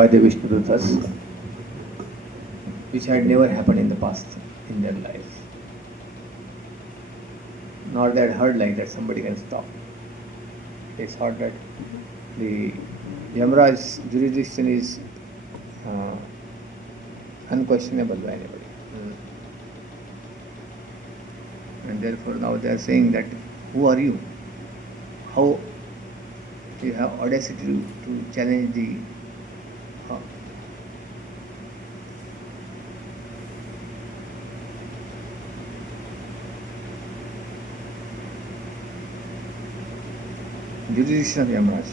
by the Vishnudutas, which had never happened in the past in their life. Nor they had heard like that somebody can stop. They thought that the Yamaraj's jurisdiction is uh, unquestionable by anybody. And therefore now they are saying that, who are you? How you have audacity to challenge the jurisdiction of Yamaraj.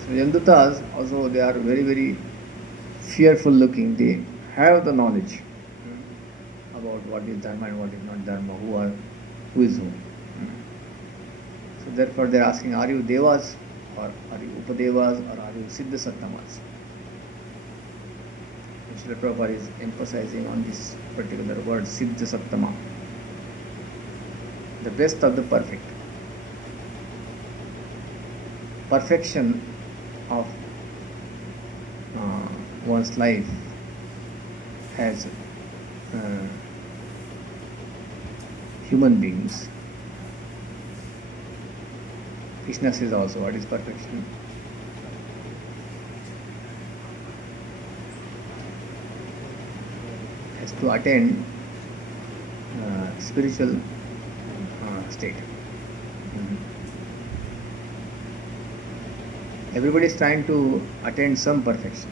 So Yandutas also, they are very, very fearful looking. They have the knowledge about what is dharma and what is not dharma, who is who. So therefore they are asking, are you devas or are you upadevas or are you siddha sattamas? Srila Prabhupada is emphasizing on this particular word, siddha sattama, the best of the perfect. Perfection of one's life as human beings. Krishna says also, what is perfection? Has to attain spiritual state. Everybody is trying to attain some perfection.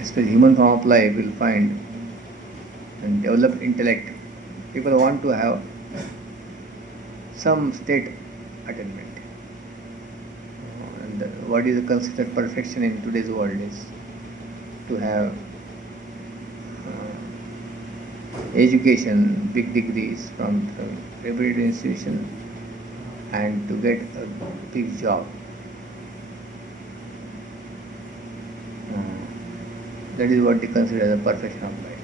Especially human form of life will find and develop intellect. People want to have some state attainment. And what is considered perfection in today's world is to have education, big degrees from reputed institution, and to get a big job. That is what they consider as a perfection of life.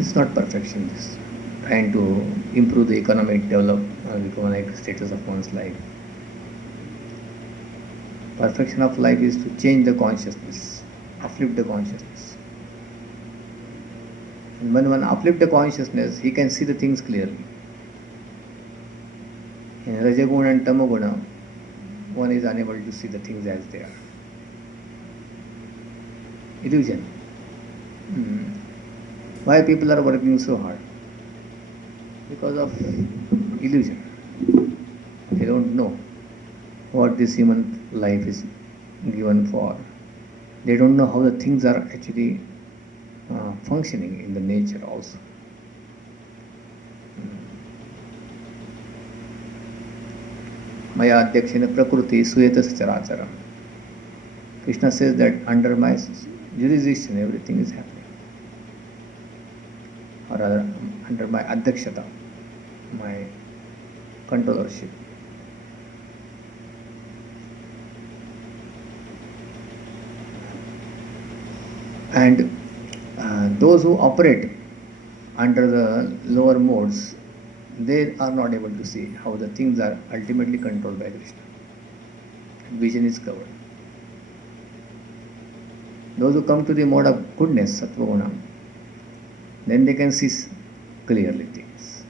It's not perfection, it's trying to improve the economic economic status of one's life. Perfection of life is to change the consciousness, uplift the consciousness. And when one uplifts the consciousness, he can see the things clearly. In Rajaguna and Tamaguna, one is unable to see the things as they are. Illusion. Why people are working so hard? Because of illusion. They don't know what this human life is given for. They don't know how the things are actually functioning in the nature also. Maya Adhyakshena Prakriti Suyeta Sacharacharam. Krishna says that under my jurisdiction everything is happening. Or rather, under my Adhyakshata, my controllership. And those who operate under the lower modes, they are not able to see how the things are ultimately controlled by Krishna. Vision is covered. Those who come to the mode of goodness, sattva guna, then they can see clearly things.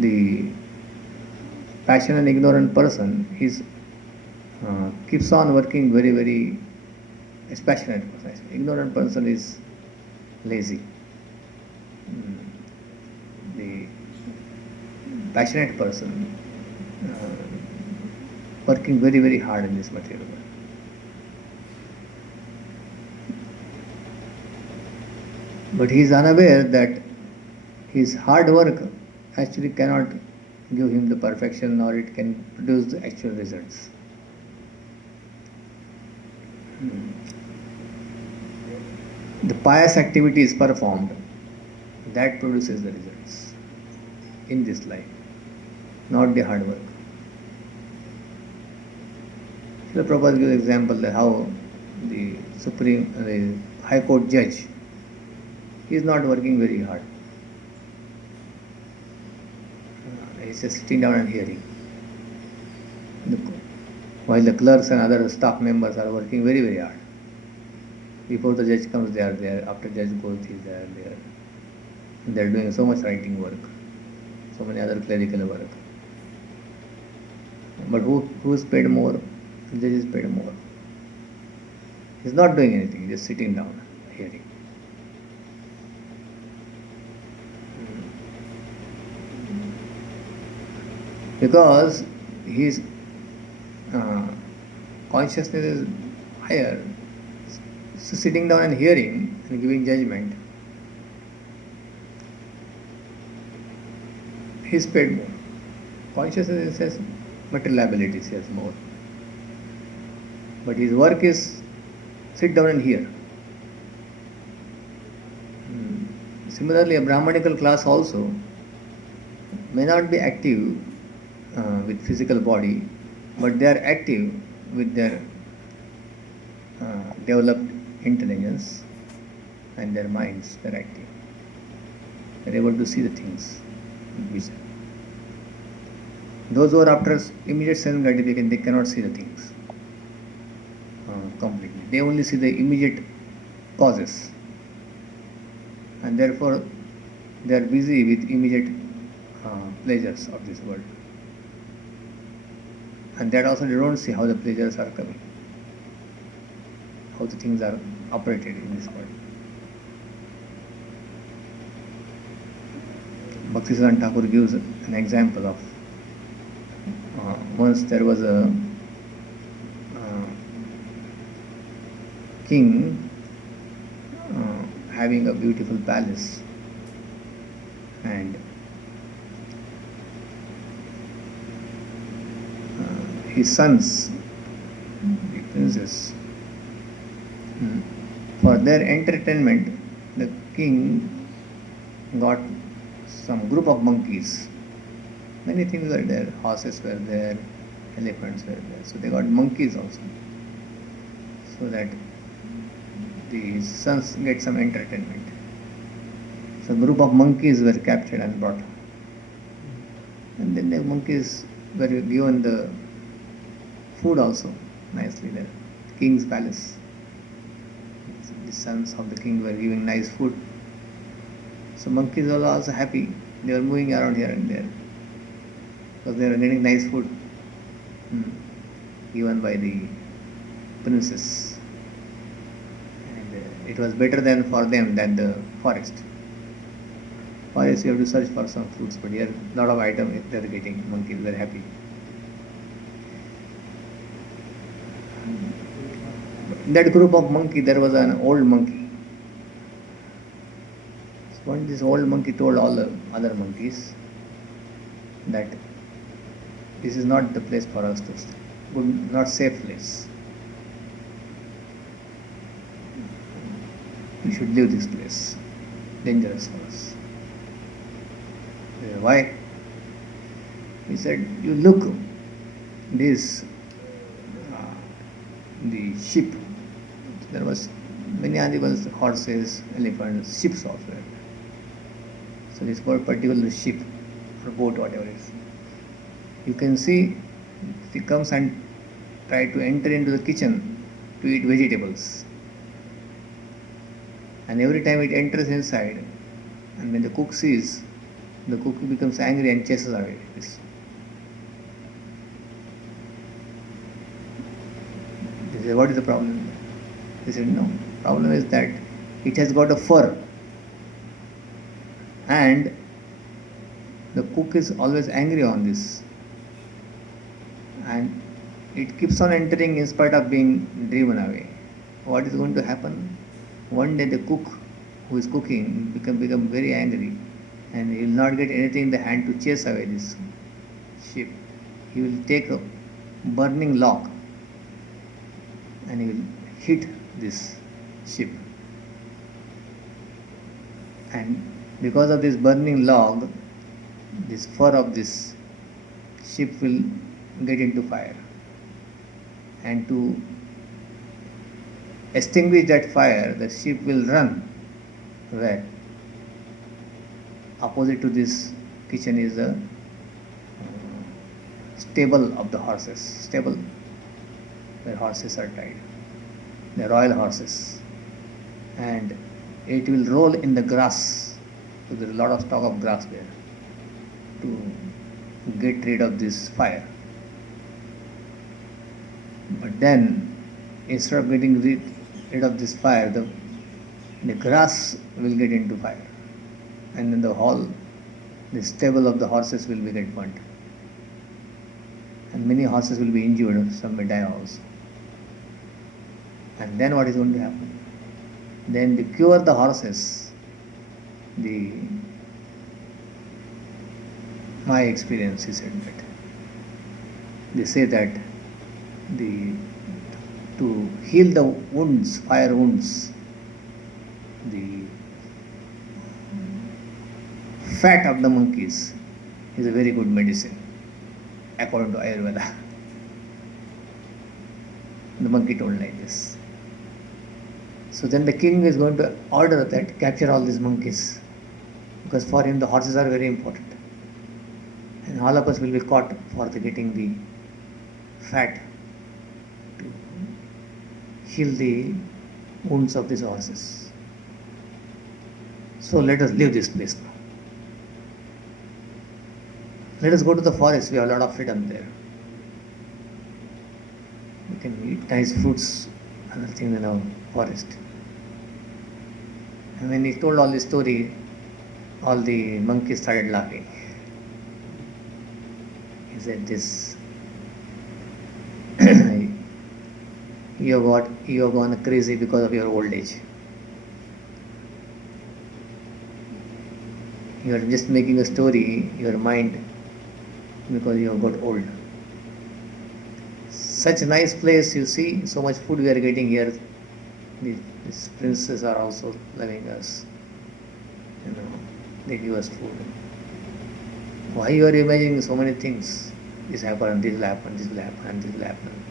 The passionate and ignorant person keeps on working very, very passionate person. Ignorant person is lazy. The passionate person working very, very hard in this material world. But he is unaware that his hard work actually cannot give him the perfection, or it can produce the actual results. the pious activity is performed, that produces the results in this life, not the hard work. The Prabhupada gives example that how the the High Court judge, he is not working very hard. He is just sitting down and hearing. While the clerks and other staff members are working very, very hard. Before the judge comes, they are there. After judge goes, they are there. They are doing so much writing work, so many other clerical work. But who is paid more? The judge is paid more. He is not doing anything, just sitting down, hearing. Because his consciousness is higher, so sitting down and hearing and giving judgment, he is paid more. Consciousness has material abilities, he has more. But his work is sit down and hear. Similarly, a Brahmanical class also may not be active with physical body, but they are active with their developed intelligence and their minds. They are active. They are able to see the things in vision. Those who are after immediate sense gratification, they cannot see the things completely. They only see the immediate causes, and therefore they are busy with immediate pleasures of this world. And that also they don't see how the pleasures are coming, how the things are operated in this world. Bhaktisiddhanta Thakur gives an example of once there was a king having a beautiful palace, and his sons, the princes, for their entertainment, the king got some group of monkeys. Many things were there, horses were there, elephants were there. So they got monkeys also, so that the sons get some entertainment. So a group of monkeys were captured and brought. And then the monkeys were given the food also, nicely there. King's palace. The sons of the king were giving nice food. So monkeys were also happy. They were moving around here and there, because they were getting nice food given by the princess. And it was better than for them than the forest. Forest you have to search for some fruits, but here a lot of items they are getting. Monkeys were happy. In that group of monkey, there was an old monkey. So when this old monkey told all the other monkeys that this is not the place for us to stay, not safe place. We should leave this place. Dangerous for us. Why? He said, you look, this the sheep. There was many animals, horses, elephants, sheep also. So this particular sheep or goat, whatever it is. You can see he comes and try to enter into the kitchen to eat vegetables. And every time it enters inside, and when the cook sees, the cook becomes angry and chases away this. They say, what is the problem? They said, no, problem is that it has got a fur, and the cook is always angry on this, and it keeps on entering in spite of being driven away. What is going to happen? One day the cook who is cooking become very angry, and he will not get anything in the hand to chase away this sheep. He will take a burning log and he will hit this sheep. And because of this burning log, this fur of this ship will get into fire. And to extinguish that fire, the ship will run where? Opposite to this kitchen is the stable of the horses, stable where horses are tied, the royal horses. And it will roll in the grass, so there is a lot of stock of grass there to get rid of this fire. But then, instead of getting rid of this fire, the grass will get into fire, and then the stable of the horses will be get burnt, and many horses will be injured, some may die also. And then what is going to happen? Then to cure the horses, my experience is that they say that to heal the wounds, fire wounds, the fat of the monkeys is a very good medicine, according to Ayurveda. The monkey told like this. So then the king is going to order that capture all these monkeys, because for him the horses are very important. And all of us will be caught for getting the fat to heal the wounds of these horses. So let us leave this place now. Let us go to the forest, we have a lot of freedom there. We can eat nice fruits, other things in our forest. And when he told all this story, all the monkeys started laughing. He said this, you have gone crazy because of your old age. You are just making a story, your mind, because you have got old. Such a nice place, you see, so much food we are getting here. These princes are also loving us. They give us food. Why you are imagining so many things? This happened, this will happen, this will happen, and this will happen.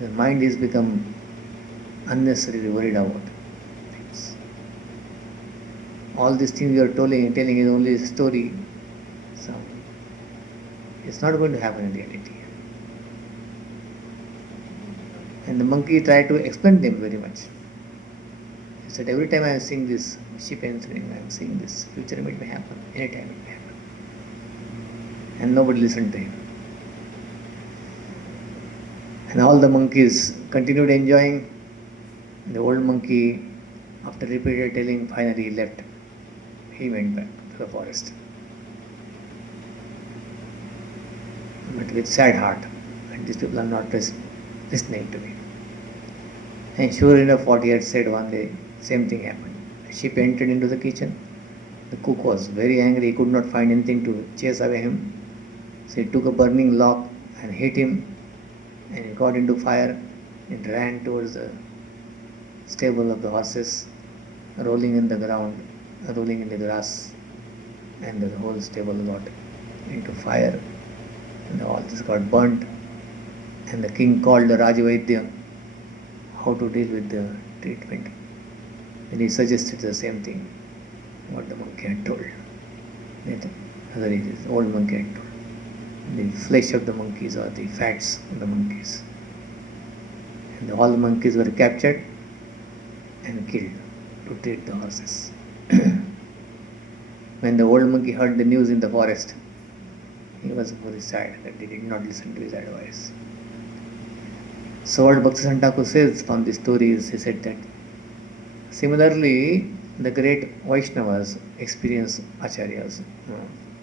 The mind is become unnecessarily worried about things. All these things you are telling is only a story. So it's not going to happen in reality. And the monkey tried to explain them very much. He said, every time I am seeing this ship entering, I am seeing this future, it may happen, anytime it may happen. And nobody listened to him. And all the monkeys continued enjoying. The old monkey, after repeated telling, finally left. He went back to the forest. But with sad heart. And these people are not listening to me. And sure enough, what he had said one day, same thing happened. The ship entered into the kitchen. The cook was very angry. He could not find anything to chase away him. So he took a burning log and hit him. And he got into fire. It ran towards the stable of the horses, rolling in the ground, rolling in the grass. And the whole stable got into fire. And all this got burnt. And the king called the Rajavaidya how to deal with the treatment. And he suggested the same thing, what the monkey had told. The old monkey had told. The flesh of the monkeys or the fats of the monkeys. And all the monkeys were captured and killed to treat the horses. When the old monkey heard the news in the forest, he was very sad that they did not listen to his advice. So what Bhaktisiddhanta Thakur says from the stories, he said that similarly the great Vaishnavas experience acharyas,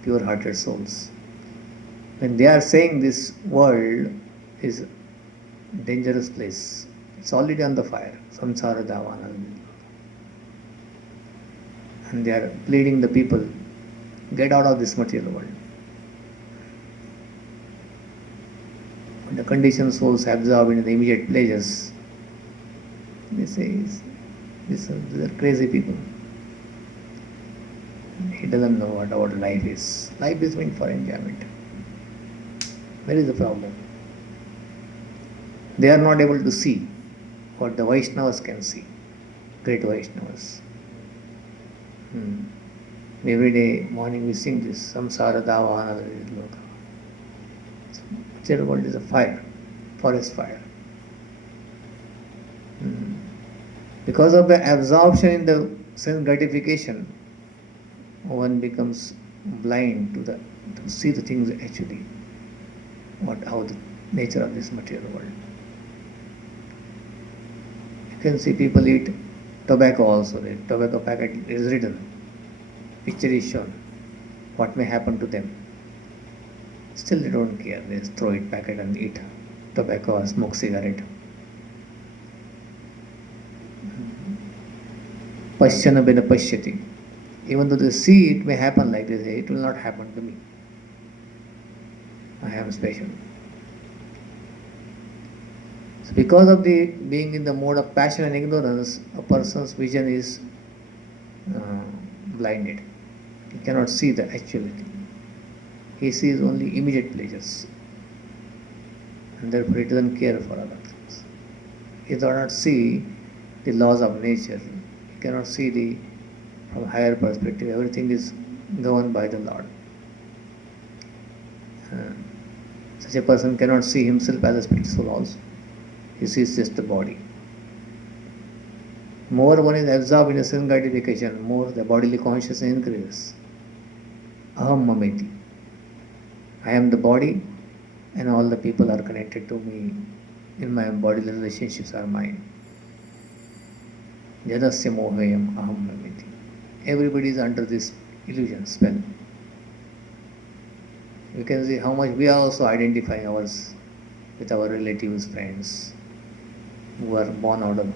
pure-hearted souls. When they are saying this world is a dangerous place, it's already on the fire, samsara davana. And they are pleading the people, get out of this material world. The conditioned souls absorbed in the immediate pleasures. They say, these are crazy people. He doesn't know what life is. Life is meant for enjoyment. Where is the problem? They are not able to see what the Vaishnavas can see, great Vaishnavas. Every day morning we sing this, Samsara Davana Loka. Material world is a fire, forest fire. Because of the absorption in the sense gratification, one becomes blind to see the things actually, how the nature of this material world. You can see people eat tobacco also. The tobacco packet is written, picture is shown, what may happen to them. Still they don't care. They just throw it packet and eat tobacco or smoke cigarette. Pashyana bina pashyati. Even though they see it may happen like this, it will not happen to me. I am special. So because of the being in the mode of passion and ignorance, a person's vision is blinded. He cannot see the actuality. He sees only immediate pleasures. And therefore he doesn't care for other things. He does not see the laws of nature. He cannot see from a higher perspective. Everything is governed by the Lord. Such a person cannot see himself as a spirit soul also. He sees just the body. More one is absorbed in a sense gratification, more the bodily consciousness increases. Aham mameti. I am the body and all the people are connected to me. In my bodily relationships are mine. Jadasya mohayam aham mameti. Everybody is under this illusion, spell. You can see how much we are also identifying ours with our relatives, friends, who are born out of,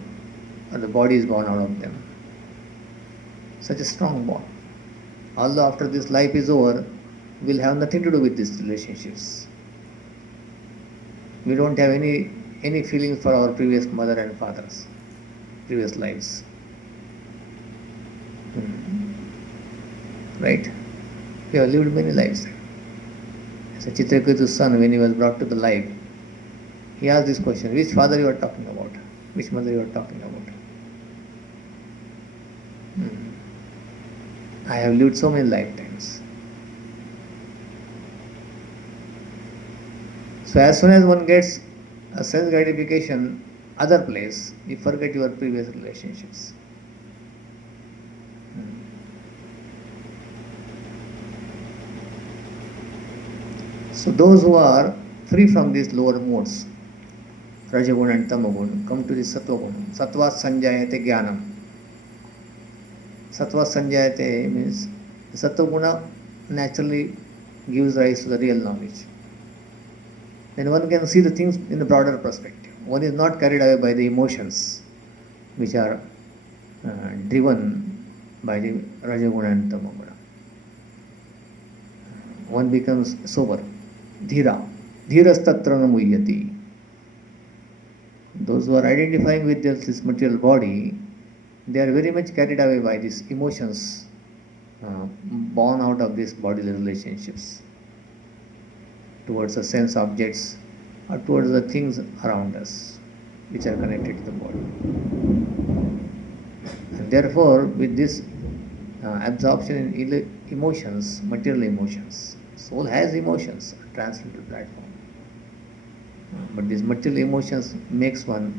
or the body is born out of them. Such a strong bond. Although after this life is over, we'll have nothing to do with these relationships. We don't have any feelings for our previous mother and fathers, previous lives. Right? We have lived many lives. So Chitraketu's son, when he was brought to the life, he asked this question, which father you are talking about? Which mother you are talking about? I have lived so many lifetimes. So as soon as one gets a sense gratification, other place, you forget your previous relationships. So those who are free from these lower modes, Rajaguna and Tamaguna, come to the Sattva Guna. Sattva Sanjayate Jnanam. Sattva Sanjayate means the Sattva Guna naturally gives rise to the real knowledge. Then one can see the things in a broader perspective. One is not carried away by the emotions which are driven by the Rajaguna and Tamaguna. One becomes sober. Dhira. Dhirastatra namuyati. Those who are identifying with this material body, they are very much carried away by these emotions born out of these bodily relationships towards the sense objects or towards the things around us which are connected to the body. And therefore, with this absorption in emotions, material emotions, soul has emotions, transcendental platform. But these material emotions makes one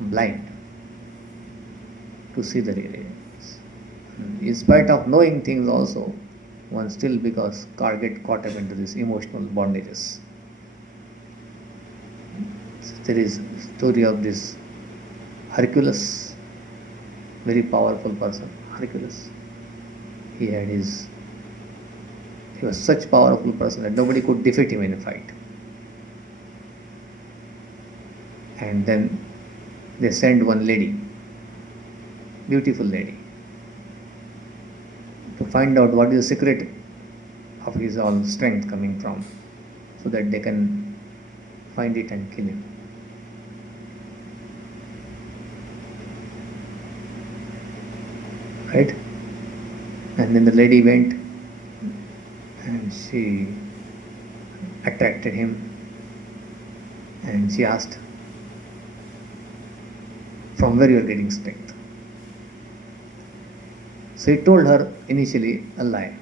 blind to see the real events. In spite of knowing things also, one still get caught up into these emotional bondages. So there is a story of this Hercules, very powerful person, Hercules. He was such powerful person that nobody could defeat him in a fight. And then they sent one lady, beautiful lady, to find out what is the secret of his all strength coming from, so that they can find it and kill him. Right? And then the lady went and she attracted him and she asked, from where you are getting strength? So he told her initially a lie.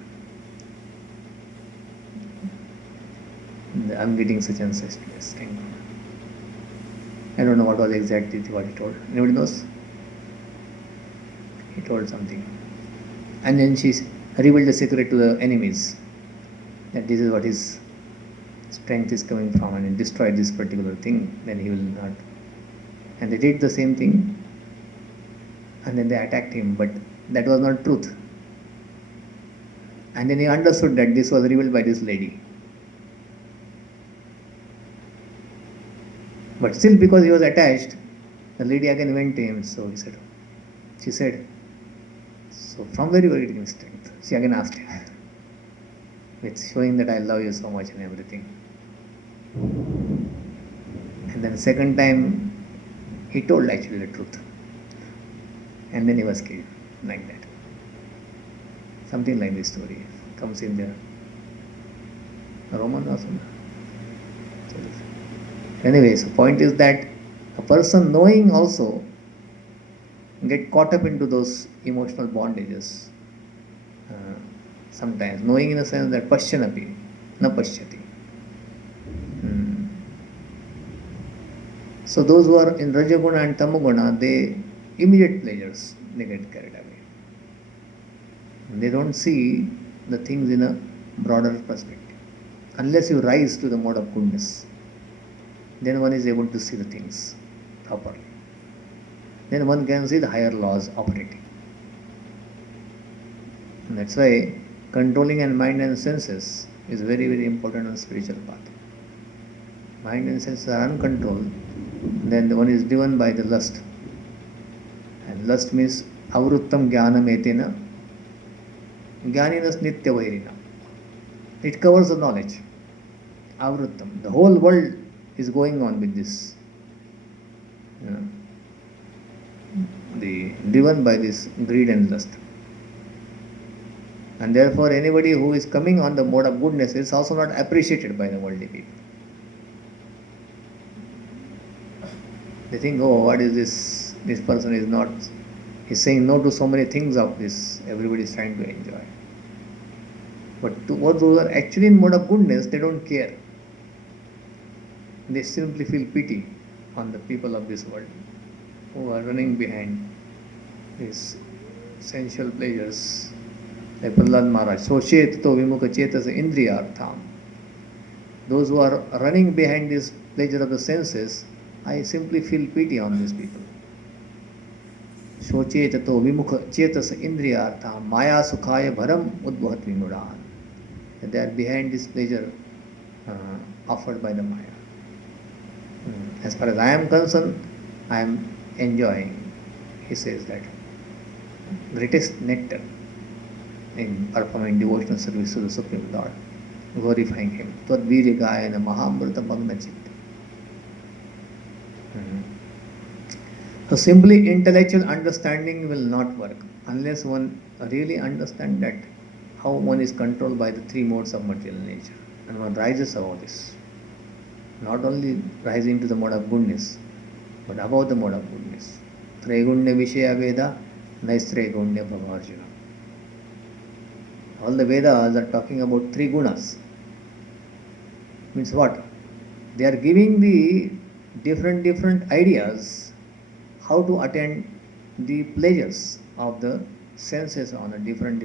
I'm getting such and such strength. I don't know what was exactly what he told. Anybody knows? He told something. And then she revealed the secret to the enemies, that this is what his strength is coming from, and he destroyed this particular thing, then he will not. And they did the same thing, and then they attacked him, but that was not truth. And then he understood that this was revealed by this lady. But still, because he was attached, the lady again went to him. So she said, so from where you were getting strength? She again asked him, with showing that I love you so much and everything. And then second time, he told actually the truth. And then he was killed, like that. Something like this story comes in there. Roman or something. Anyway, so point is that a person knowing also get caught up into those emotional bondages. Sometimes knowing in a sense that pashyanapi, na pashyati. So those who are in Rajaguna and Tamaguna, they immediate pleasures, they get carried away. They don't see the things in a broader perspective. Unless you rise to the mode of goodness, then one is able to see the things properly. Then one can see the higher laws operating. And that's why controlling and mind and senses is very, very important on spiritual path. Mind and senses are uncontrolled, then the one is driven by the lust. And lust means avruttam jnanam etena jnaninas nitya vairina. It covers the knowledge. Avruttam. The whole world is going on with this. Driven by this greed and lust. And therefore anybody who is coming on the mode of goodness is also not appreciated by the worldly people. They think, oh, what is this? This person is not, he's saying no to so many things of this, everybody is trying to enjoy. But to those who are actually in mode of goodness, they don't care. They simply feel pity on the people of this world who are running behind these sensual pleasures. Like Prahlad Maharaj, so chet to vimukha chetasa indriyartham. Those who are running behind this pleasure of the senses, I simply feel pity on these people. So chetato vimukha chetasa indriyartham maya sukhaya bharam udbhat vimudan. They are behind this pleasure offered by the Maya. As far as I am concerned, I am enjoying, he says that, greatest nectar in performing devotional service to the Supreme Lord, glorifying Him. Tvad gayana mahamrita magna chitta. So simply intellectual understanding will not work unless one really understands that how one is controlled by the three modes of material nature, and one rises above this. Not only rising to the mode of goodness, but above the mode of goodness. Traigunya Vishaya Veda, Naistraigunya Bhavarjuna. All the Vedas are talking about three gunas. Means what? They are giving the different ideas how to attain the pleasures of the senses on a different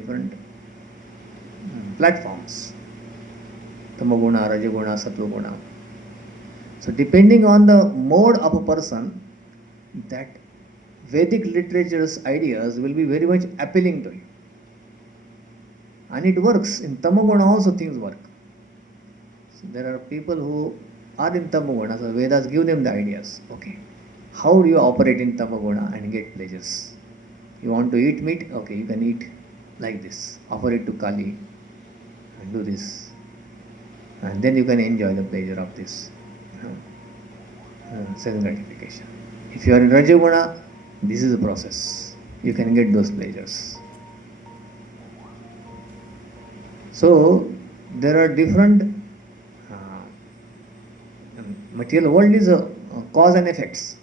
platforms. Tamaguna, Rajaguna, Satvaguna. So depending on the mode of a person, that Vedic literature's ideas will be very much appealing to you. And it works. In Tamaguna also things work. So there are people who are in Tamaguna, so Vedas give them the ideas. Okay, how do you operate in Tamaguna and get pleasures? You want to eat meat? Okay, you can eat like this. Offer it to Kali and do this. And then you can enjoy the pleasure of this. Sense gratification. If you are in Rajaguna, this is the process. You can get those pleasures. So there are different material world is a cause and effects.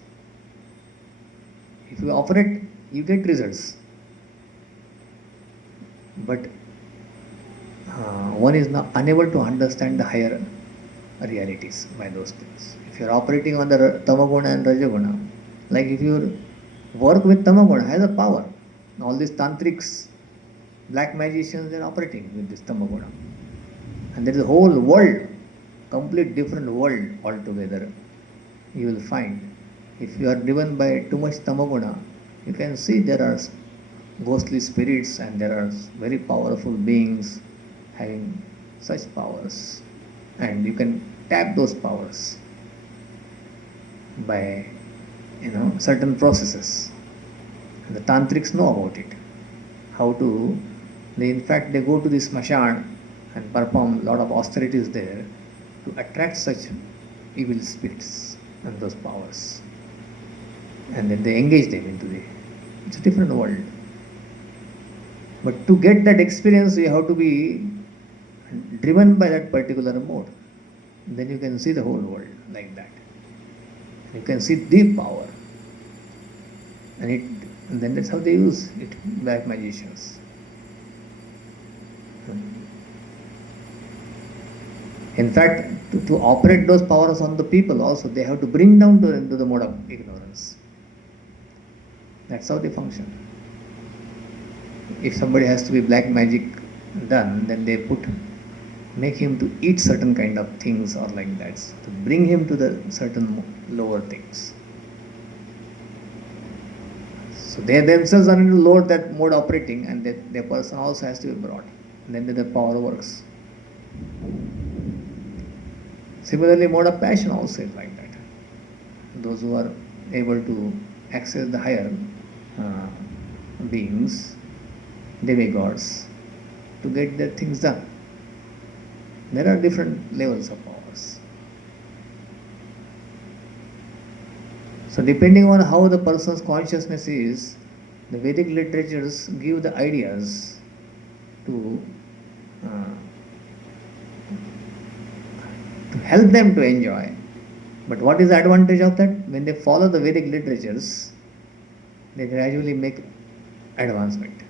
If you operate, you get results. But one is not unable to understand the higher realities by those things. If you are operating on the tamaguna and rajaguna, like if you work with tamaguna, has a power. All these tantrics, black magicians, they are operating with this tamaguna, and there is a whole world, complete different world altogether. You will find if you are driven by too much tamaguna, you can see there are ghostly spirits and there are very powerful beings having such powers, and you can tap those powers by certain processes. And the tantrics know about it, how to. In fact, they go to the smashan and perform a lot of austerities there to attract such evil spirits and those powers, and then they engage them into the. It's a different world. But to get that experience, you have to be driven by that particular mode. Then you can see the whole world like that. You can see the power. And then that's how they use it, black magicians. In fact, to operate those powers on the people also, they have to bring down to the mode of ignorance. That's how they function. If somebody has to be black magic done, then they make him to eat certain kind of things or like that, to bring him to the certain lower things. So they themselves are in the lower that mode operating, and their person also has to be brought. And then the power works. Similarly, mode of passion also is like that. Those who are able to access the higher beings, demigods, to get their things done. There are different levels of powers. So depending on how the person's consciousness is, the Vedic literatures give the ideas to help them to enjoy. But what is the advantage of that? When they follow the Vedic literatures, they gradually make advancement.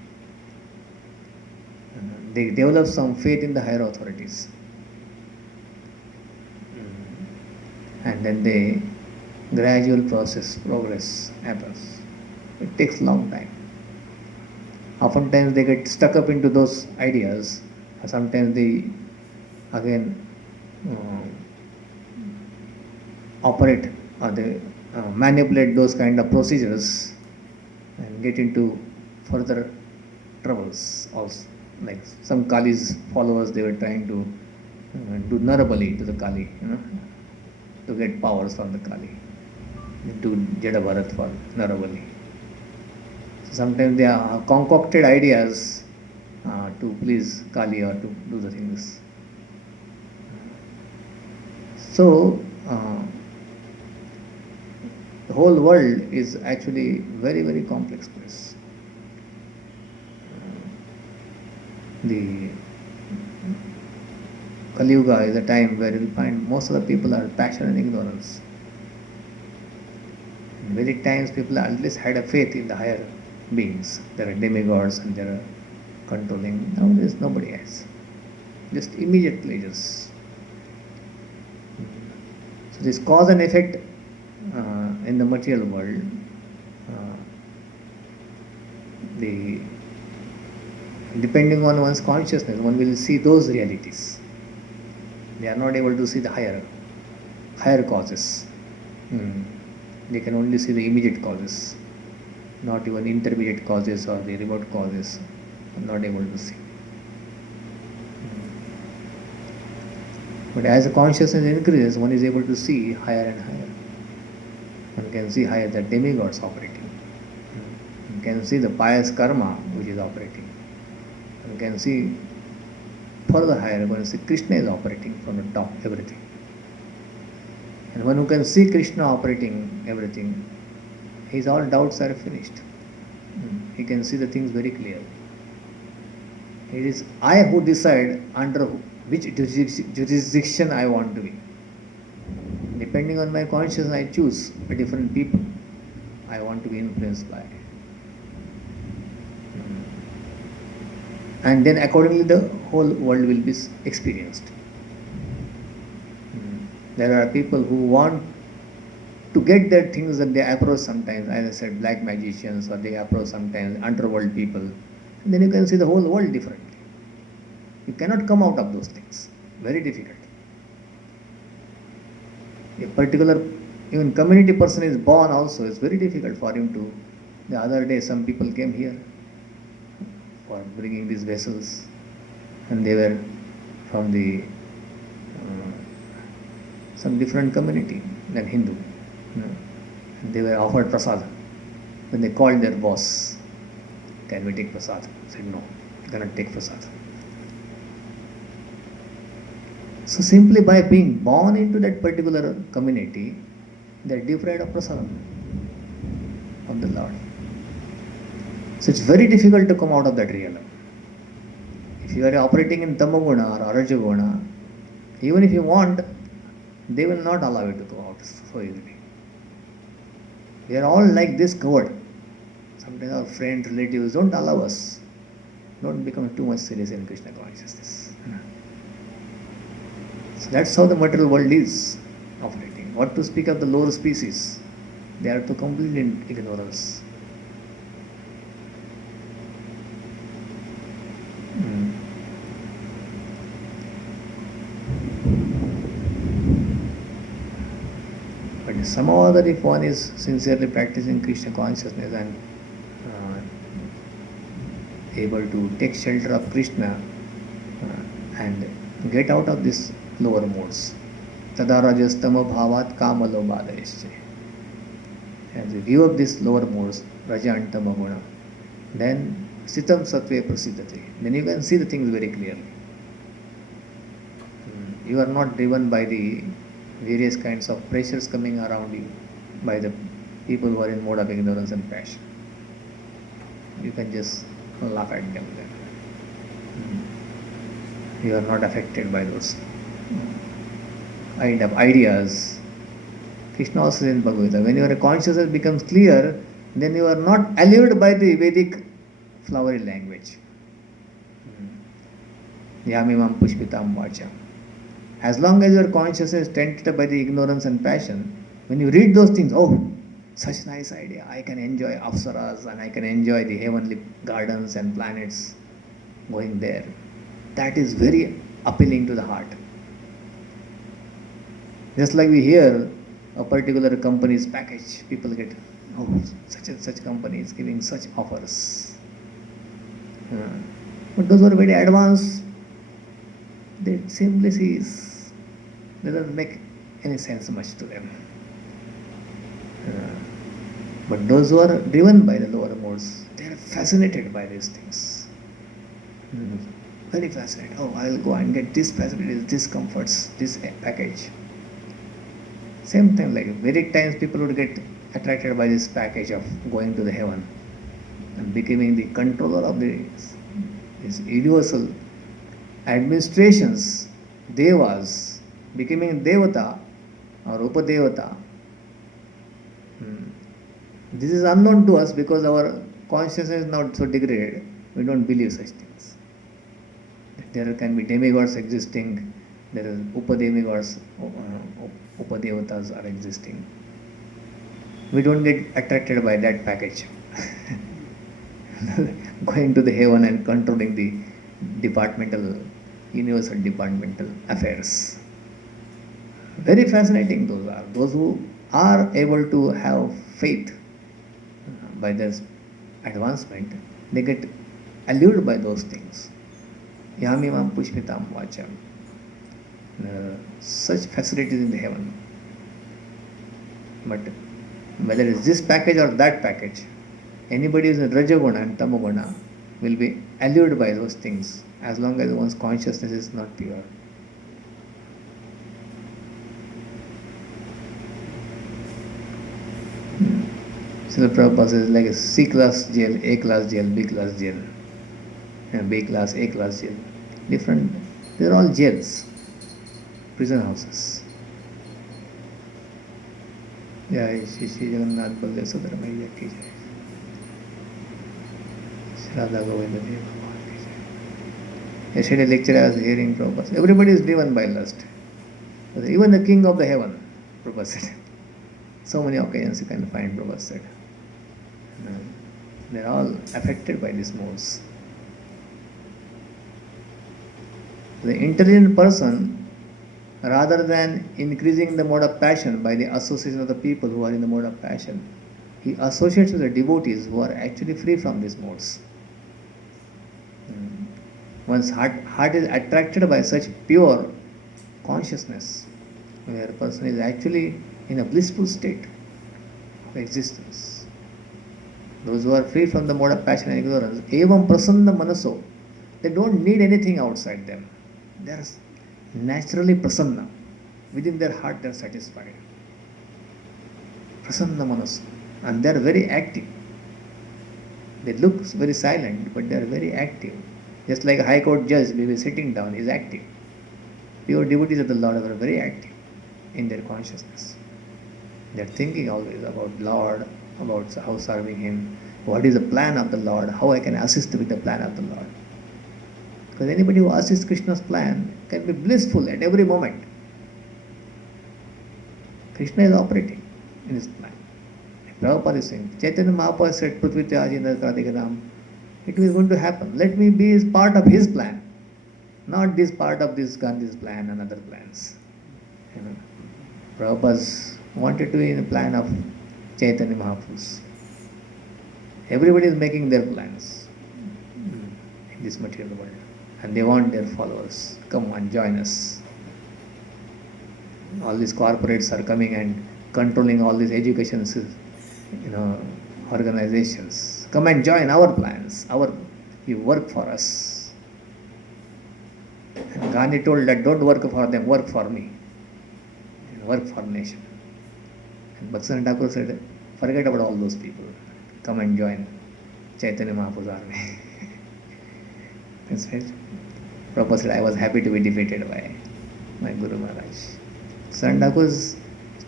They develop some faith in the higher authorities. And then the gradual progress happens. It takes a long time. Oftentimes they get stuck up into those ideas. Sometimes they again operate or they manipulate those kind of procedures and get into further troubles also. Like some Kali's followers, they were trying to do Narabali to the Kali, to get powers from the Kali, do Jada Bharat for Narabali. So sometimes they are concocted ideas to please Kali or to do the things. So the whole world is actually very, very complex place. The Kali Yuga is a time where you will find most of the people are passion and ignorance. In Vedic times, people at least had a faith in the higher beings. There are demigods and there are controlling. Nowadays, nobody has. Just immediate pleasures. So this cause and effect in the material world, depending on one's consciousness, one will see those realities. They are not able to see the higher causes. They can only see the immediate causes, not even intermediate causes or the remote causes. Not able to see. But as the consciousness increases, one is able to see higher and higher. One can see higher the demigods operating. One can see the pious karma which is operating. One can see further higher, one can see Krishna is operating from the top, everything. And one who can see Krishna operating everything, his all doubts are finished. He can see the things very clearly. It is I who decide under which jurisdiction I want to be. Depending on my conscience, I choose a different people I want to be influenced by. And then accordingly the whole world will be experienced. There are people who want to get their things and they approach sometimes, as I said, black magicians, or they approach sometimes underworld people. And then you can see the whole world differently. You cannot come out of those things. Very difficult. A particular, even community person is born also, it's very difficult for him to. The other day some people came here for bringing these vessels, and they were from the some different community than Hindu. They were offered prasad. When they called their boss, can we take prasad? Said no, you cannot take prasad. So simply by being born into that particular community, they are deprived of prasad of the Lord. So it's very difficult to come out of that realm. If you are operating in Tamaguna or Rajaguna, even if you want, they will not allow you to go out so easily. We are all like this covered. Sometimes our friends, relatives don't allow us. Don't become too much serious in Krishna consciousness. So that's how the material world is operating. What to speak of the lower species? They are to complete in ignorance. But somehow or other, if one is sincerely practicing Krishna consciousness and able to take shelter of Krishna and get out of this lower modes, tada rajastama bhavat kamalo badayasya. As a view of this lower modes, raja and tamaguna, then sitam sattve prasiddhati. Then you can see the things very clearly. You are not driven by the various kinds of pressures coming around you by the people who are in mode of ignorance and passion. You can just laugh at them then. You are not affected by those ideas. Krishna also says in Bhagavad Gita, when your consciousness becomes clear, then you are not allured by the Vedic flowery language. Yamimam pushpitam vacham. As long as your consciousness is tainted by the ignorance and passion, when you read those things, oh, such nice idea, I can enjoy apsaras and I can enjoy the heavenly gardens and planets going there. That is very appealing to the heart. Just like we hear a particular company's package, people get, oh, such and such company is giving such offers. But those who are very advanced, they simply see doesn't make any sense much to them. But those who are driven by the lower modes, they are fascinated by these things. Very fascinated. Oh, I will go and get this facilities, this comforts, this package. Same thing, like Vedic times people would get attracted by this package of going to the heaven and becoming the controller of these universal administrations, devas, becoming devata or upadevata. This is unknown to us because our consciousness is not so degraded. We don't believe such things. There can be demigods existing, there is upademigods, upadevatas are existing. We don't get attracted by that package. Going to the heaven and controlling the universal departmental affairs. Very fascinating those are. Those who are able to have faith by this advancement, they get allured by those things. Yamimam pushpitam vacham. Such facilities in the heaven. But whether it's this package or that package, anybody who is in Rajaguna and Tamaguna will be allured by those things as long as one's consciousness is not pure. So the Prabhupada says like a C class jail, A class jail, B class jail. B class, A class jail. Different, they're all jails, prison houses. Jai Shri Shri Jagannath Baldev Sudhara Maiya ki jai. Shri Radha Govinda Dev Bhagwan ki jai. Yesterday lecture I was hearing Prabhupada said, everybody is driven by lust. Even the king of the heaven, Prabhupada said. So many occasions you can find Prabhupada said. They're all affected by these modes. The intelligent person, rather than increasing the mode of passion by the association of the people who are in the mode of passion, he associates with the devotees who are actually free from these modes. One's heart is attracted by such pure consciousness, where a person is actually in a blissful state of existence. Those who are free from the mode of passion and ignorance, evam prasanna manaso, they don't need anything outside them. They are naturally prasanna. Within their heart they are satisfied. Prasanna manaso. And they are very active. They look very silent, but they are very active. Just like a high court judge may be sitting down, he is active. Pure devotees of the Lord are very active in their consciousness. They are thinking always about Lord, about how serving Him, what is the plan of the Lord, how I can assist with the plan of the Lord. Because anybody who assists Krishna's plan can be blissful at every moment. Krishna is operating in His plan. Prabhupada is saying, Chaitanya Mahaprabhu said, Prithvi Tyajendra Kradikadam, it is going to happen. Let me be as part of His plan, not this part of this Gandhi's plan and other plans. Prabhupada wanted to be in the plan of Chaitanya Mahaprabhu. Everybody is making their plans in this material world, and they want their followers. Come and join us. All these corporates are coming and controlling all these education, organizations. Come and join our plans. You work for us. And Gandhi told that don't work for them, work for me. And work for nation. And Bhaktivinoda Thakur said, forget about all those people. Come and join Chaitanya Mahaprabhu's army. That's right. Prabhupada said, I was happy to be defeated by my Guru Maharaj. Bhaktivinoda Thakur is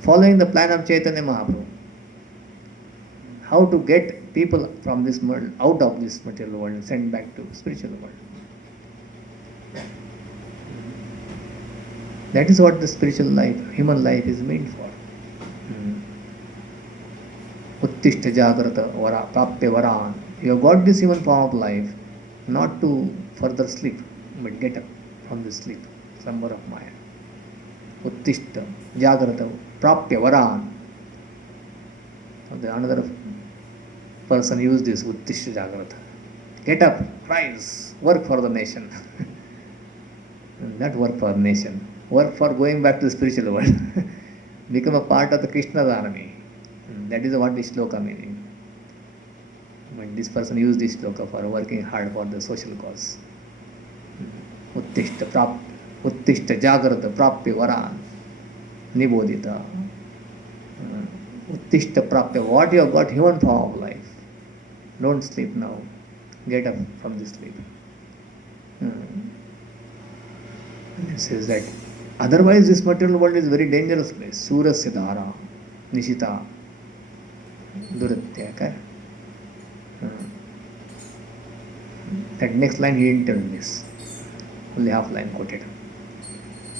following the plan of Chaitanya Mahaprabhu. How to get people from this world, out of this material world, and send back to spiritual world. That is what the spiritual life, human life is meant for. Uttishta Jagrata Vara Prapte Varan. You have got this human form of life not to further sleep, but get up from this sleep, slumber of Maya. Uttishta Jagrata Prapte Varan. Another person used this Uttishta Jagrata. Get up, rise, work for the nation. Not work for the nation. Work for going back to the spiritual world. Become a part of the Krishna's army. That is what this shloka meaning. But this person used this shloka for working hard for the social cause. Uttishta Jagrata Prapti Varan Nibodhita. Uttishta Prapti. What you have got, human form of life. Don't sleep now. Get up from this sleep. And it says that otherwise this material world is a very dangerous place. Surasya Dhara, Nishita, Duratya. That next line he didn't tell this. Only half line quoted.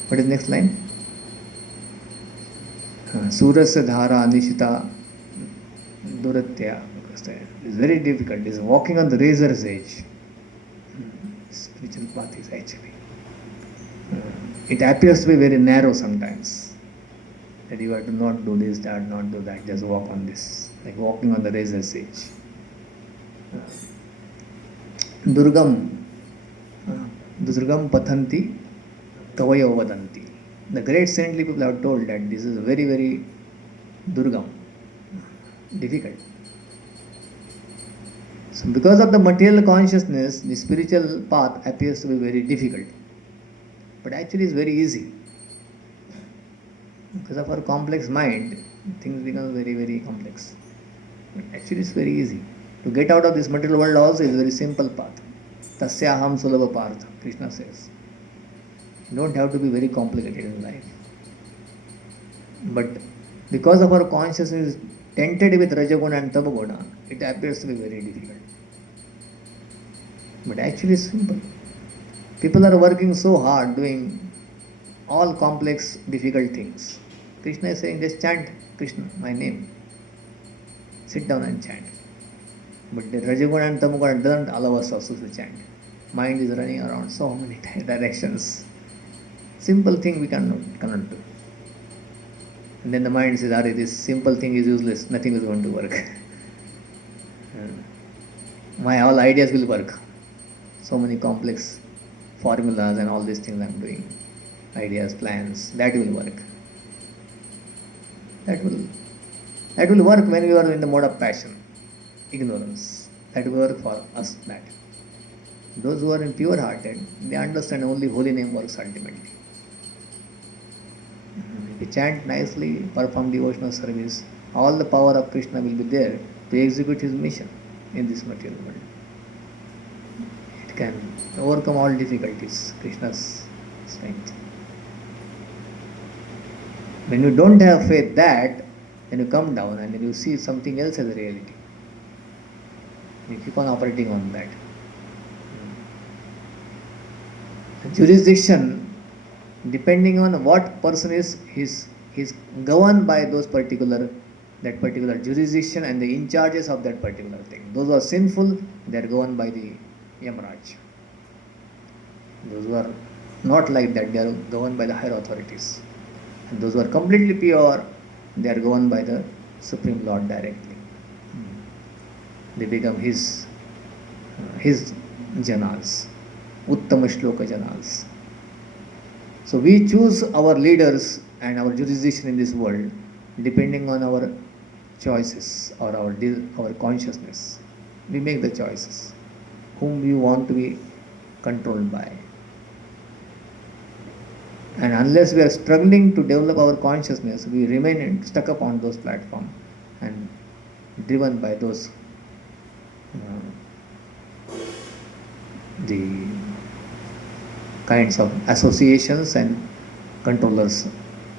What is next line? Surasya Dhara, Nishita, Duratya. It's very difficult. It's walking on the razor's edge. Spiritual path is actually. It appears to be very narrow sometimes. That you have to not do this, that, not do that, just walk on this. Like walking on the razor's edge. Durgam pathanti kavayo vadanti. The great saintly people have told that this is very, very durgam, difficult. So because of the material consciousness, the spiritual path appears to be very difficult. But actually it's very easy. Because of our complex mind, things become very, very complex. But actually it's very easy. To get out of this material world also is a very simple path. Tasyaham sulabha partha, Krishna says. You don't have to be very complicated in life. But because of our consciousness is tainted with Rajaguna and Tamaguna, it appears to be very difficult. But actually it's simple. People are working so hard doing all complex, difficult things. Krishna is saying, just chant Krishna, my name. Sit down and chant. But the Rajaguna and Tamaguna doesn't allow us also to chant. Mind is running around so many directions. Simple thing we cannot do. And then the mind says, Are this simple thing is useless, nothing is going to work. My all ideas will work. So many complex formulas and all these things I'm doing. Ideas, plans, that will work. That will work when we are in the mode of passion, ignorance. That will work for us, that. Those who are in pure hearted, they understand only holy name works ultimately. If we chant nicely, perform devotional service, all the power of Krishna will be there to execute his mission in this material world. It can overcome all difficulties, Krishna's strength. When you don't have faith that, then you come down and then you see something else as a reality. You keep on operating on that. Jurisdiction, depending on what person is, he's governed by that particular jurisdiction and the in charges of that particular thing. Those who are sinful, they are governed by the Yamaraj. Those who are not like that, they are governed by the higher authorities. And those who are completely pure, they are governed by the Supreme Lord directly. They become his janas, Uttama Shloka janas. So we choose our leaders and our jurisdiction in this world depending on our choices or our consciousness. We make the choices. Whom we want to be controlled by. And unless we are struggling to develop our consciousness, we remain stuck up on those platforms and driven by those the kinds of associations and controllers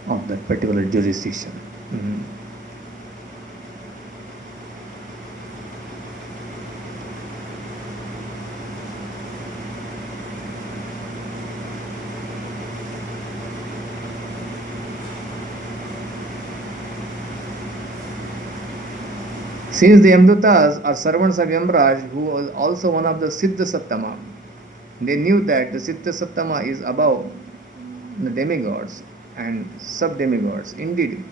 of that particular jurisdiction. Since the Yamdutas are servants of Yamraj, who was also one of the Siddha Sattama, they knew that the Siddha Sattama is above the demigods and sub-demigods. Indeed,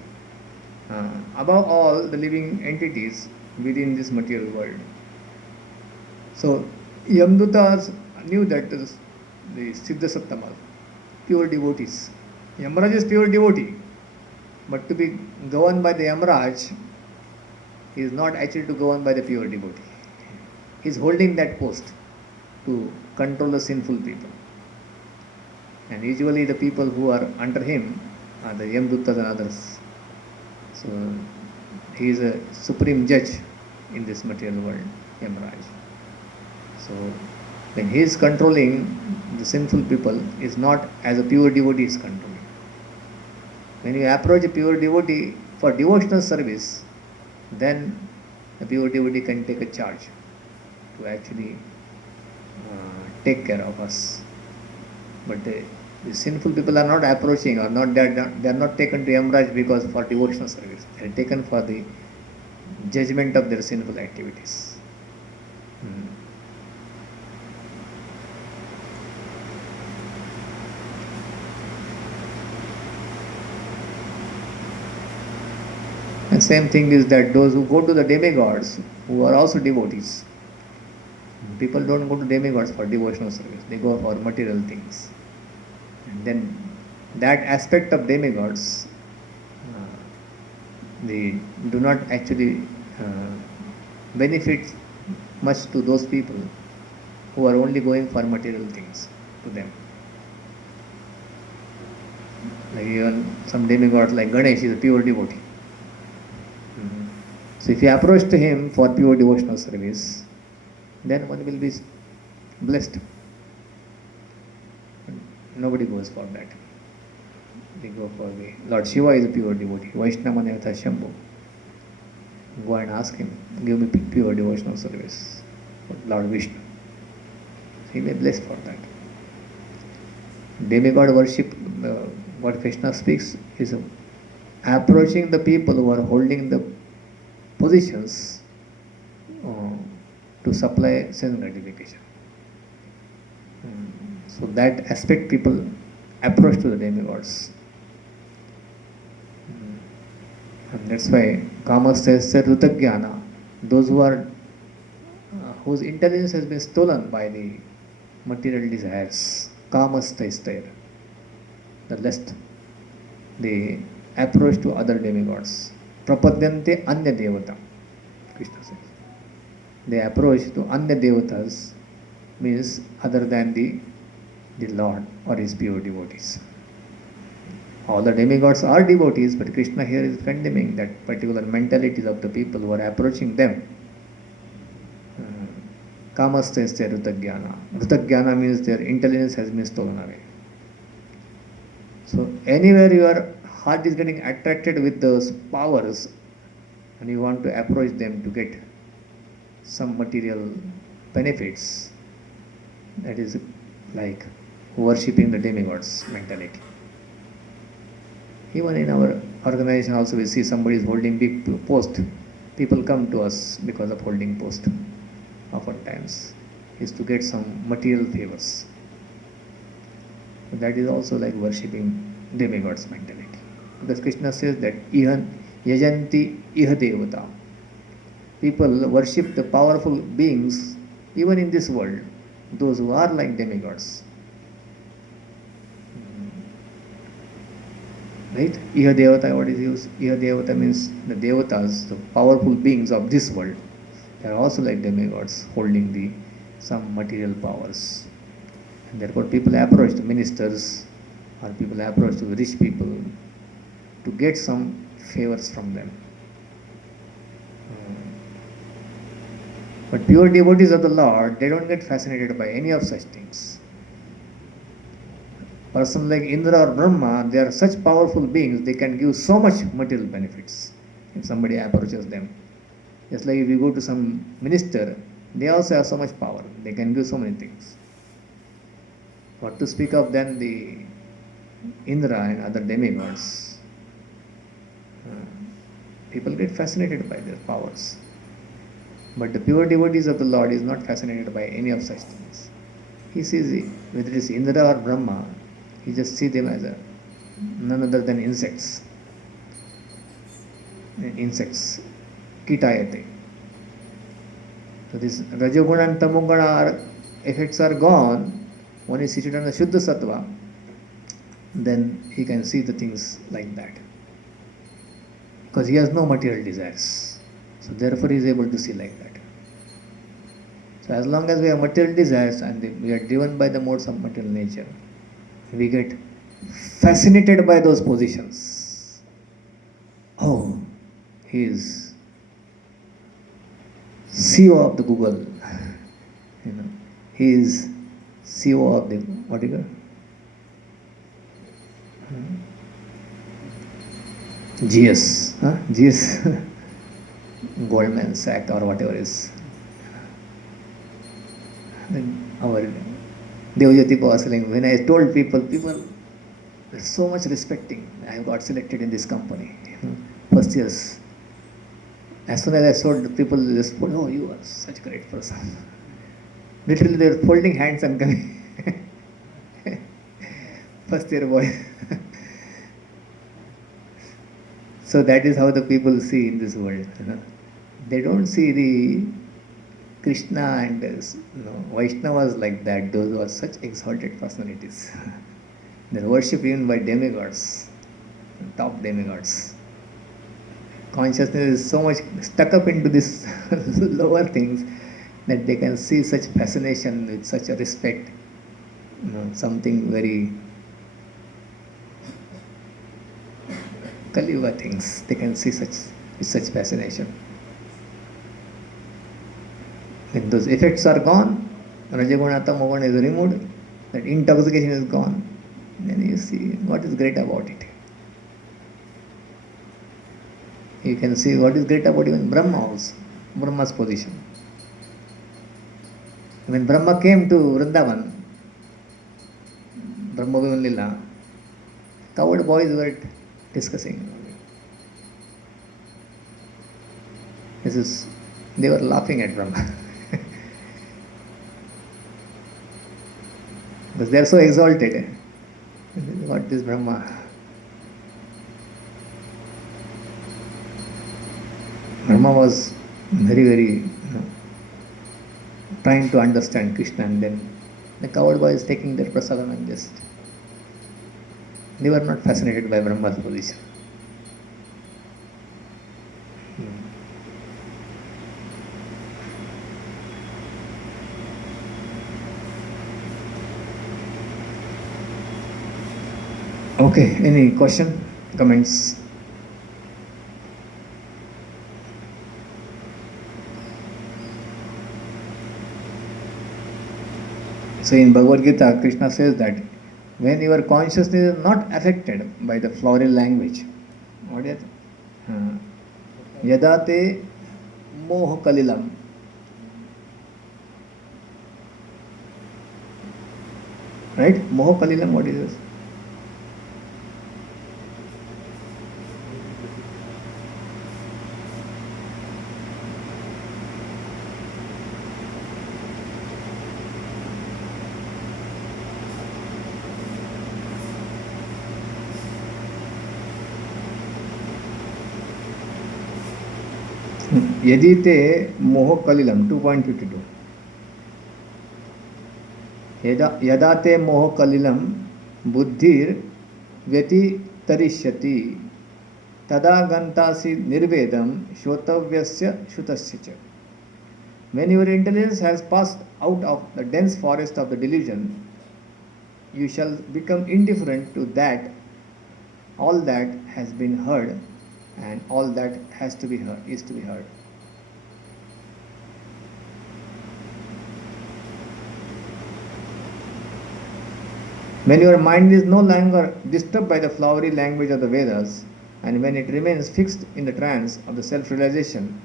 above all the living entities within this material world. So, Yamdutas knew that the Siddha Sattama, pure devotees. Yamraj is pure devotee, but to be governed by the Yamraj is not actually to govern by the pure devotee. He is holding that post to control the sinful people. And usually the people who are under him are the Yamdutas and others. So he is a supreme judge in this material world, Yamraj. So when he is controlling the sinful people, is not as a pure devotee is controlling. When you approach a pure devotee for devotional service, then the pure devotee can take a charge to actually take care of us. But the sinful people are not approaching or they are not taken to Yamraj because for devotional service. They are taken for the judgment of their sinful activities. And same thing is that those who go to the demigods, who are also devotees, people don't go to demigods for devotional service, they go for material things. And then that aspect of demigods, they do not actually benefit much to those people who are only going for material things to them. Like even some demigods like Ganesh is a pure devotee. So if you approach to him for pure devotional service, then one will be blessed. Nobody goes for that. They go for the Lord Shiva is a pure devotee. Vaishnava Nayatha Shambhu. Go and ask him, give me pure devotional service. Lord Vishnu. He may bless for that. Demigod worship, what Krishna speaks, is approaching the people who are holding the positions to supply sense gratification. So that aspect people approach to the demigods. And that's why Kama says Rutagyana, those who are whose intelligence has been stolen by the material desires, Kamastaistar, the lust, they approach to other demigods. Prapadyante Anya Devata, Krishna says. They approach to Anya Devatas, means other than the Lord or his pure devotees. All the demigods are devotees, but Krishna here is condemning that particular mentalities of the people who are approaching them. Kamastaisya Rutagyana. Rutagyana means their intelligence has been stolen away. So anywhere your heart is getting attracted with those powers and you want to approach them to get some material benefits, that is like worshipping the demigods mentality. Even in our organization also we see somebody is holding big post. People come to us because of holding post. Oftentimes is to get some material favors. That is also like worshipping demigods mentality. Because Krishna says that yajanti iha devata. People worship the powerful beings even in this world, those who are like demigods. Right? Iha devata, what is used? Iha devata means the devatas, the powerful beings of this world. They are also like demigods, holding some material powers. And therefore people approach the ministers or people approach to the rich people to get some favors from them. But pure devotees of the Lord, they don't get fascinated by any of such things. Person like Indra or Brahma, they are such powerful beings, they can give so much material benefits if somebody approaches them. Just like if you go to some minister, they also have so much power, they can do so many things. What to speak of then the Indra and other demigods? People get fascinated by their powers. But the pure devotees of the Lord is not fascinated by any of such things. He sees whether it is Indra or Brahma, he just sees them as none other than insects. Kitayate. So this Rajoguna and Tamoguna effects are gone. When he is situated on the Shuddha Sattva, then he can see the things like that. Because he has no material desires. So therefore he is able to see like that. So as long as we have material desires and we are driven by the modes of material nature, we get fascinated by those positions. Oh, he is CEO of the Google. He is CEO of the, what do you call? GS. GS. Goldman Sachs or whatever is. Then our Devjyoti was saying, when I told people were so much respecting. I got selected in this company. First years. As soon as I told people, just told, oh, you are such a great person. Literally they were folding hands and coming. First year boy. So that is how the people see in this world. They don't see the Krishna and Vaishnavas like that. Those are such exalted personalities. They're worshipped even by demigods, top demigods. Consciousness is so much stuck up into these lower things that they can see such fascination with such a respect. Something very Kali-yuga things. They can see such fascination. When those effects are gone, Rajaguna, Tamoguna is removed, that intoxication is gone. Then you see what is great about it. You can see what is great about even Brahma also, Brahma's position. When Brahma came to Vrindavan, Brahma Viman Lila, coward boys were discussing. They were laughing at Brahma. Because they are so exalted. What is Brahma? Brahma was very, trying to understand Krishna, and then the coward boys taking their prasadam and just. They were not fascinated by Brahma's position. Okay, any question, comments? So in Bhagavad Gita, Krishna says that when your consciousness is not affected by the floral language, what is it? Yadate moha kalilam. Right? Moha kalilam, what is this? यदि मोह कलिलम 2.52 यदा ते मोह कलिलम बुद्धिर व्यतितरिष्यति तदा गंतासि निर्वेदम श्रोतव्यस्य श्रुतस्य च. When your intelligence has passed out of the dense forest of the delusion, you shall become indifferent to that all that has been heard and all that has to be heard is to be heard. When your mind is no longer disturbed by the flowery language of the Vedas, and when it remains fixed in the trance of the self-realization,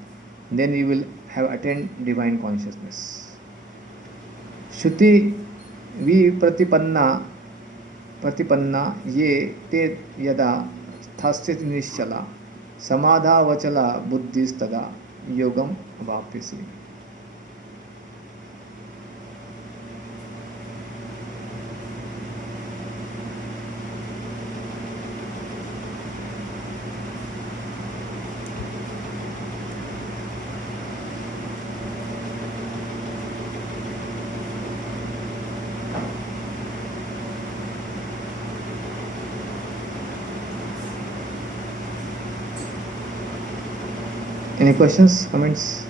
then you will have attained divine consciousness. Shruti प्रतिपन्ना ये ते यदा स्थास्यति निश्चला समाधा वचला बुद्धिस्तदा योगम अवाप्यसि. Any questions, comments?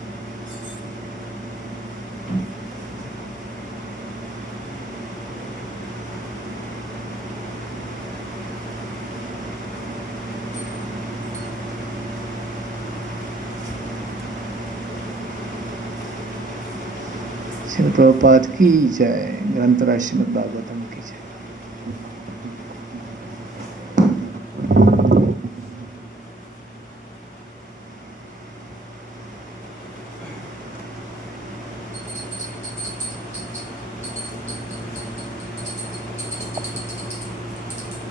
Srila Prabhupada की जय. ग्रंथराज श्रीमद् भागवतम.